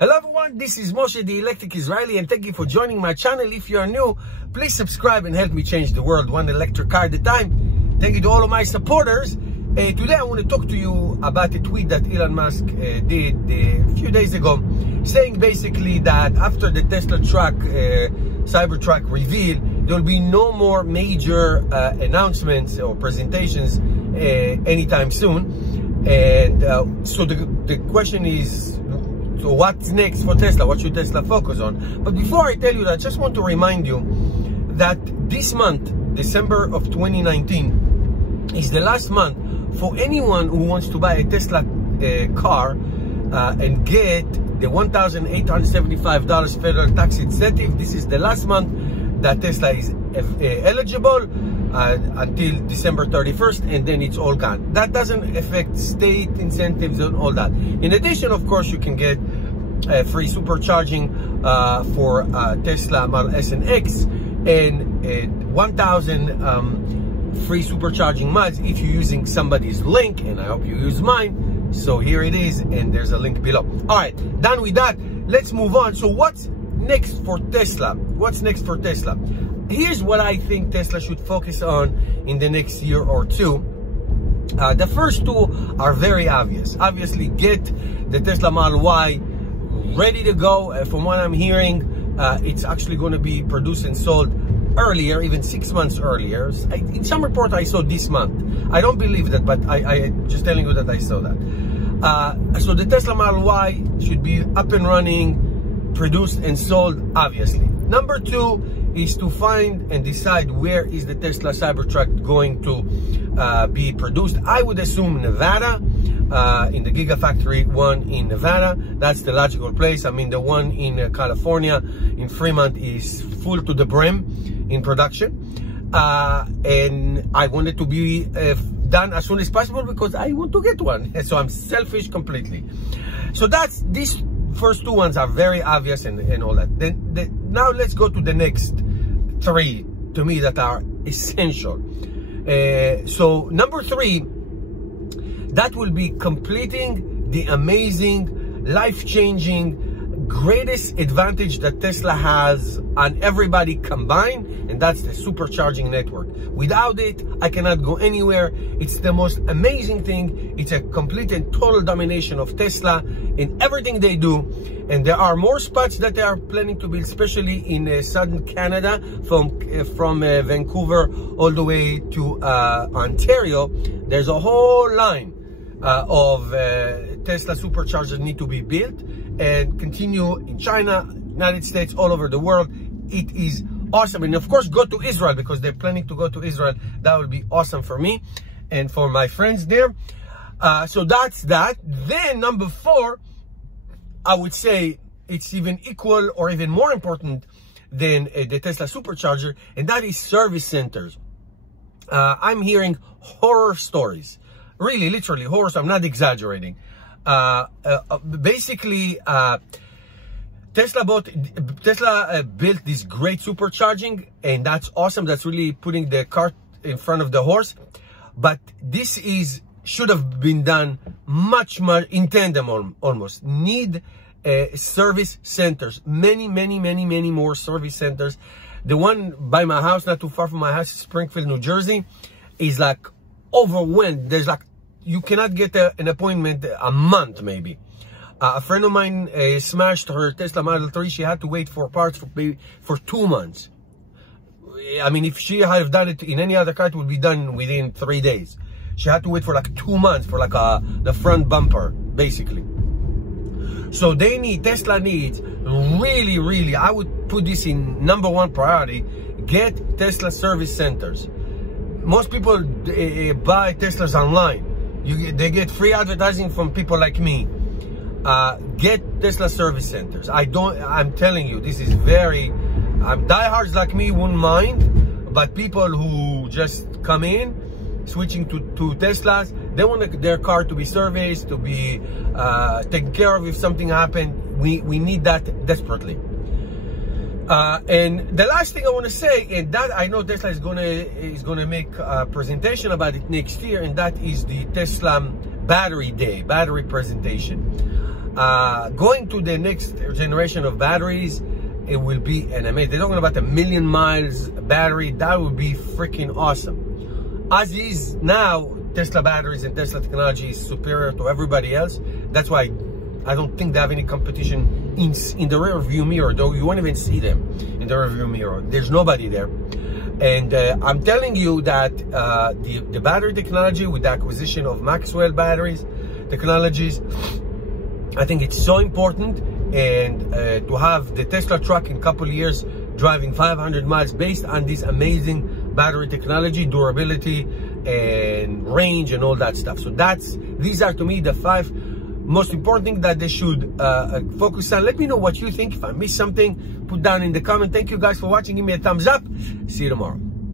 Hello everyone, this is Moshe the Electric Israeli, and thank you for joining my channel. If you are new, please subscribe and help me change the world one electric car at a time. Thank you to all of my supporters. Today I want to talk to you about a tweet that Elon Musk did a few days ago, saying basically that after the Tesla truck, Cybertruck reveal, there will be no more major announcements or presentations anytime soon. And so the question is, so what's next for Tesla? What should Tesla focus on? But before I tell you that, I just want to remind you that this month, December of 2019, is the last month for anyone who wants to buy a Tesla car and get the $1,875 federal tax incentive. This is the last month that Tesla is eligible until December 31st, and then it's all gone. That doesn't affect state incentives and all that. In addition, of course, you can get free supercharging for Tesla Model S and X, and 1,000 free supercharging miles if you're using somebody's link, and I hope you use mine. So here it is, and there's a link below. All right, done with that. Let's move on. So what's next for Tesla? What's next for Tesla? Here's what I think Tesla should focus on in the next year or two. The first two are very obvious. Obviously, get the Tesla Model Y ready to go. From what I'm hearing, it's actually going to be produced and sold earlier, even 6 months earlier. In some report I saw this month. I don't believe that, but I'm just telling you that I saw that. So the Tesla Model Y should be up and running, produced and sold, obviously. Number two is to find and decide where is the Tesla Cybertruck going to be produced. I would assume Nevada, in the Gigafactory one in Nevada. That's the logical place. I mean, the one in California, in Fremont, is full to the brim in production. And I want it to be done as soon as possible because I want to get one. So I'm selfish completely. So that's these first two ones are very obvious and all that. Now let's go to the next three, to me, that are essential. So number three, that will be completing the amazing, life-changing, greatest advantage that Tesla has on everybody combined, and that's the supercharging network. Without it, I cannot go anywhere. It's the most amazing thing. It's a complete and total domination of Tesla in everything they do. And there are more spots that they are planning to build, especially in southern Canada, from Vancouver all the way to Ontario. There's a whole line of Tesla superchargers need to be built and continue in China, United States, all over the world. It is awesome. And of course, go to Israel, because they're planning to go to Israel. That will be awesome for me and for my friends there. So that's that. Then number four, I would say it's even equal or even more important than the Tesla supercharger, and that is service centers. I'm hearing horror stories. Really, literally horror. I'm not exaggerating. Basically, Tesla built this great supercharging, and that's awesome. That's really putting the cart in front of the horse. But this should have been done much in tandem almost. Need service centers, many more service centers. The one by my house, not too far from my house, Springfield, New Jersey, is like overwhelmed. There's like, you cannot get an appointment a month maybe. A friend of mine smashed her Tesla Model 3. She had to wait for parts for 2 months. I mean, if she had done it in any other car, it would be done within 3 days. She had to wait for like 2 months for like the front bumper, basically. So Tesla needs really, I would put this in number one priority, get Tesla service centers. Most people buy Teslas online. They get free advertising from people like me. Get Tesla service centers. I'm telling you, this is diehards like me wouldn't mind, but people who just come in, switching to Teslas, they want their car to be serviced, to be taken care of if something happened. We need that desperately. And the last thing I want to say, and that I know Tesla is gonna make a presentation about it next year, and that is the Tesla battery presentation. going to the next generation of batteries, it will be an amazing. They're talking about a 1,000,000 miles battery. That would be freaking awesome. As is now, Tesla batteries and Tesla technology is superior to everybody else. That's why I don't think they have any competition in the rear view mirror, though you won't even see them in the rear view mirror. There's nobody there. And I'm telling you that the battery technology with the acquisition of Maxwell batteries technologies, I think it's so important. And to have the Tesla truck in a couple of years driving 500 miles based on this amazing battery technology, durability, and range, and all that stuff. So these are to me the 5 most important things that they should focus on. Let me know what you think. If I missed something, put down in the comment. Thank you guys for watching. Give me a thumbs up. See you tomorrow.